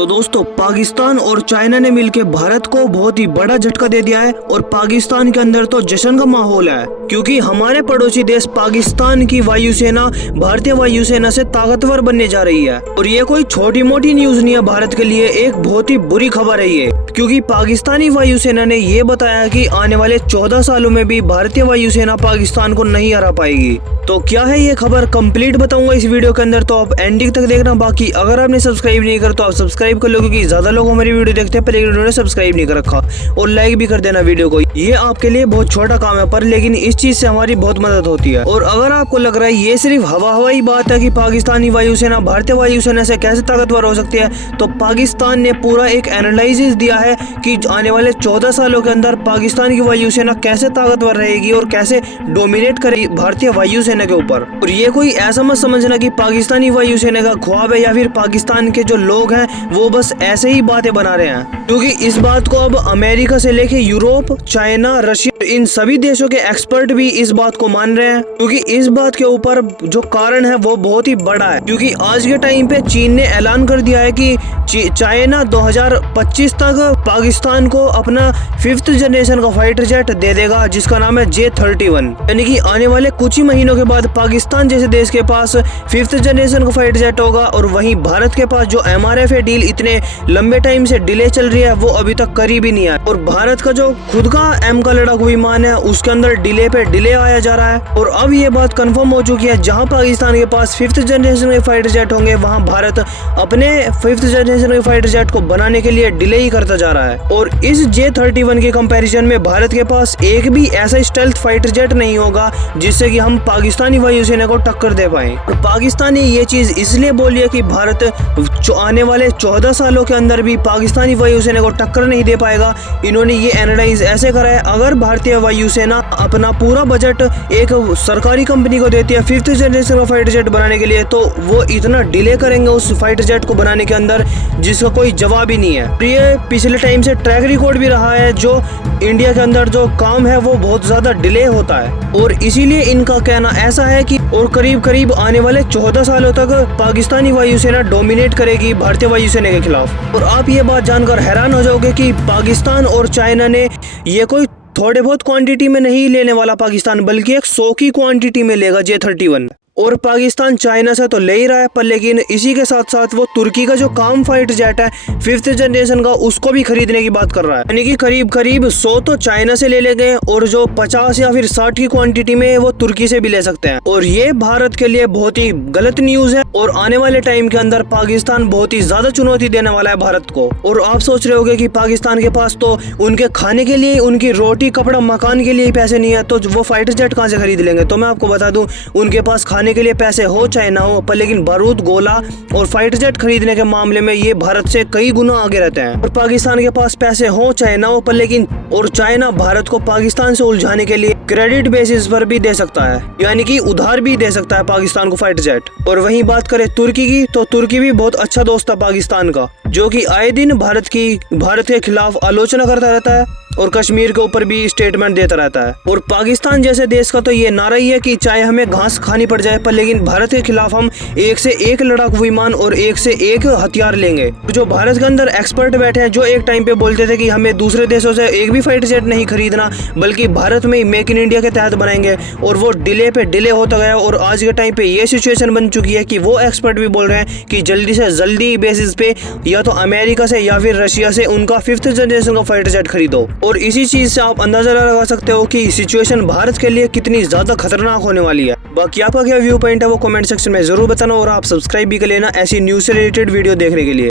तो दोस्तों पाकिस्तान और चाइना ने मिलकर भारत को बहुत ही बड़ा झटका दे दिया है और पाकिस्तान के अंदर तो जश्न का माहौल है, क्योंकि हमारे पड़ोसी देश पाकिस्तान की वायुसेना भारतीय वायुसेना से ताकतवर बनने जा रही है। और ये कोई छोटी मोटी न्यूज नहीं है, भारत के लिए एक बहुत ही बुरी खबर है ये, क्योंकि पाकिस्तानी वायुसेना ने ये बताया कि आने वाले 14 सालों में भी भारतीय वायुसेना पाकिस्तान को नहीं हरा पाएगी। तो क्या है ये खबर, कंप्लीट बताऊंगा इस वीडियो के अंदर, तो आप एंडिंग तक देखना। बाकी अगर आपने सब्सक्राइब नहीं कर तो आप सब्सक्राइब कर लो, क्योंकि ज्यादा लोग हमारी वीडियो देखते हैं पर लेकिन उन्होंने सब्सक्राइब नहीं कर रखा। और लाइक भी कर देना वीडियो को, ये आपके लिए बहुत छोटा काम है पर लेकिन इस चीज से हमारी बहुत मदद होती है। और अगर आपको लग रहा है ये सिर्फ हवाई बात है कि पाकिस्तानी वायुसेना भारतीय वायुसेना से कैसे ताकतवर हो सकती है, तो पाकिस्तान ने पूरा एक एनालिसिस दिया है कि आने वाले 14 सालों के अंदर पाकिस्तान की वायुसेना कैसे ताकतवर रहेगी और कैसे डोमिनेट करेगी भारतीय वायुसेना के ऊपर। और ये कोई ऐसा मत समझना कि पाकिस्तानी वायुसेना का ख्वाब है या फिर पाकिस्तान के जो लोग हैं वो बस ऐसे ही बातें बना रहे हैं, क्योंकि इस बात को अब अमेरिका से लेके यूरोप, चाइना, रशिया, इन सभी देशों के एक्सपर्ट भी इस बात को मान रहे हैं। क्योंकि इस बात के ऊपर जो कारण है वो बहुत ही बड़ा है, क्योंकि आज के टाइम पे चीन ने ऐलान कर दिया है कि चाइना 2025 तक पाकिस्तान को अपना 5th जनरेशन का फाइटर जेट दे देगा, जिसका नाम है J-31। यानी कि आने वाले कुछ ही महीनों के बाद पाकिस्तान जैसे देश के पास 5th जनरेशन का फाइटर जेट होगा। और वहीं भारत के पास जो MRF डील इतने लंबे टाइम से डिले चल रही है वो अभी तक करीब ही नहीं है। और भारत का जो खुद का M का लड़ाकू विमान है उसके अंदर डिले पे डिले आया जा रहा है। और अब ये बात कंफर्म हो चुकी है, जहां पाकिस्तान के पास 5th जनरेशन के फाइटर जेट होंगे वहां भारत अपने 5th जनरेशन के फाइटर जेट को बनाने के लिए डिले ही करता जा रहा है। और इस J-31 के कंपैरिजन में भारत के पास एक भी ऐसा स्टेल्थ फाइटर जेट नहीं होगा जिससे कि हम पाकिस्तानी वायुसेना को टक्कर दे पाए। और पाकिस्तान ने ये चीज इसलिए बोली है कि भारत आने वाले 14 सालों के अंदर भी पाकिस्तानी वायुसेना को टक्कर नहीं दे पाएगा। इन्होंने ये एनालाइज ऐसे करा है, अगर भारतीय वायुसेना अपना पूरा बजट एक सरकारी कंपनी को देती है 5th जनरेशन का फाइटर जेट बनाने के लिए, तो वो इतना डिले करेंगे उस फाइटर जेट को बनाने के अंदर जिसका कोई जवाब ही नहीं है। ये पिछले टाइम से ट्रैक रिकॉर्ड भी रहा है, जो इंडिया के अंदर जो काम है वो बहुत ज्यादा डिले होता है। और इसीलिए इनका कहना ऐसा है कि और करीब आने वाले 14 सालों तक पाकिस्तानी वायुसेना डोमिनेट करेगी भारतीय वायुसेना के खिलाफ। और आप ये बात जानकर हैरान हो जाओगे कि पाकिस्तान और चाइना ने ये कोई थोड़े बहुत क्वांटिटी में नहीं लेने वाला पाकिस्तान, बल्कि एक 100 की क्वांटिटी में लेगा J-31। और पाकिस्तान चाइना से तो ले ही रहा है पर लेकिन इसी के साथ साथ वो तुर्की का जो काम फाइटर जेट है 5th जनरेशन का उसको भी खरीदने की बात कर रहा है। यानी कि करीब 100 तो चाइना से ले गए और जो 50 या फिर 60 की क्वांटिटी में है वो तुर्की से भी ले सकते हैं। और ये भारत के लिए बहुत ही गलत न्यूज है और आने वाले टाइम के अंदर पाकिस्तान बहुत ही ज्यादा चुनौती देने वाला है भारत को। और आप सोच रहे होगे कि पाकिस्तान के पास तो उनके खाने के लिए, उनकी रोटी कपड़ा मकान के लिए पैसे नहीं है, तो वो फाइटर जेट कहाँ से खरीद लेंगे। तो मैं आपको बता दूं, उनके पास खाने के लिए पैसे हो चाहे ना हो, पर लेकिन बारूद, गोला और फाइटर जेट खरीदने के मामले में ये भारत से कई गुना आगे रहते हैं। और पाकिस्तान के पास पैसे हो चाहे ना हो, पर लेकिन और चाइना भारत को पाकिस्तान से उलझाने के लिए क्रेडिट बेसिस पर भी दे सकता है, यानी कि उधार भी दे सकता है पाकिस्तान को फाइटर जेट। और वहीं बात करें तुर्की की, तो तुर्की भी बहुत अच्छा दोस्त है पाकिस्तान का, जो कि आए दिन भारत के खिलाफ आलोचना करता रहता है और कश्मीर के ऊपर भी स्टेटमेंट देता रहता है। और पाकिस्तान जैसे देश का तो ये नारा ही है कि चाहे हमें घास खानी पड़ जाए पर लेकिन भारत के खिलाफ हम एक से एक लड़ाकू विमान और एक से एक हथियार लेंगे। जो भारत के अंदर एक्सपर्ट बैठे हैं, जो एक टाइम पे बोलते थे कि हमें दूसरे देशों से एक भी फाइटर जेट नहीं खरीदना बल्कि भारत में ही मेक इन इंडिया के तहत बनाएंगे, और वो डिले पे डिले होता गया। और आज के टाइम पे ये सिचुएशन बन चुकी है कि वो एक्सपर्ट भी बोल रहे हैं कि जल्दी से जल्दी बेसिस पे या तो अमेरिका से या फिर रशिया से उनका 5th जनरेशन का फाइटर जेट खरीदो। और इसी चीज से आप अंदाजा लगा सकते हो कि सिचुएशन भारत के लिए कितनी ज्यादा खतरनाक होने वाली है। बाकी आपका क्या व्यू पॉइंट है वो कमेंट सेक्शन में जरूर बताना, और आप सब्सक्राइब भी कर लेना ऐसी न्यूज से रिलेटेड वीडियो देखने के लिए।